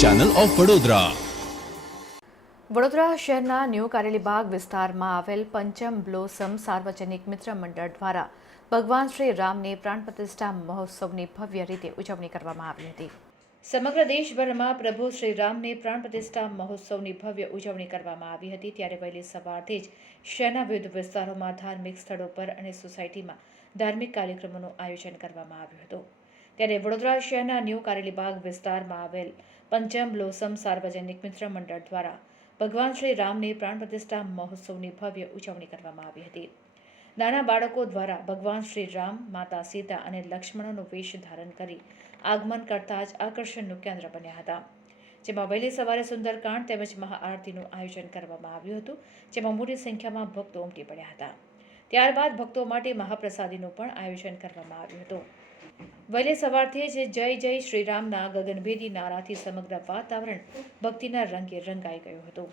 Channel of Vadodara Vadodara શહેરના New Karelibaug વિસ્તારમાં આવેલ પંચમ બ્લોસમ સાર્વજનિક મિત્ર મંડળ દ્વારા ભગવાન શ્રી રામની પ્રાણ પ્રતિષ્ઠા મહોત્સવની ભવ્ય રીતે ઉજવણી કરવામાં આવી હતી. સમગ્ર દેશભરમાં પ્રભુ શ્રી રામની પ્રાણ પ્રતિષ્ઠા મહોત્સવની ભવ્ય ઉજવણી કરવામાં આવી હતી. ત્યારે વહેલી સવારથી જ શહેરના વિવિધ વિસ્તારોમાં ધાર્મિક સ્થળો પર અને સોસાયટીમાં ધાર્મિક કાર્યક્રમોનું આયોજન કરવામાં આવ્યું હતું. ત્યારે વડોદરા શહેરના ન્યૂ કારેલીબાગ વિસ્તારમાં આવેલ પંચમ બ્લોસમ સાર્વજનિક મિત્ર મંડળ દ્વારા ભગવાન શ્રી રામની પ્રાણ પ્રતિષ્ઠા મહોત્સવની ભવ્ય ઉજવણી કરવામાં આવી હતી. નાના બાળકો દ્વારા ભગવાન શ્રી રામ, માતા સીતા અને લક્ષ્મણનો વેશ ધારણ કરી આગમન કરતા જ આકર્ષણનું કેન્દ્ર બન્યા હતા. જેમાં વહેલી સવારે સુંદરકાંડ તેમજ મહાઆરતીનું આયોજન કરવામાં આવ્યું હતું, જેમાં મોટી સંખ્યામાં ભક્તો ઉમટી પડ્યા હતા. ત્યારબાદ ભક્તો માટે મહાપ્રસાદીનું પણ આયોજન કરવામાં આવ્યું હતું. વહેલી સવારથી જ જય જય શ્રીરામના ગગનભેદી નારાથી સમગ્ર વાતાવરણ ભક્તિના રંગે રંગાઈ ગયું હતું.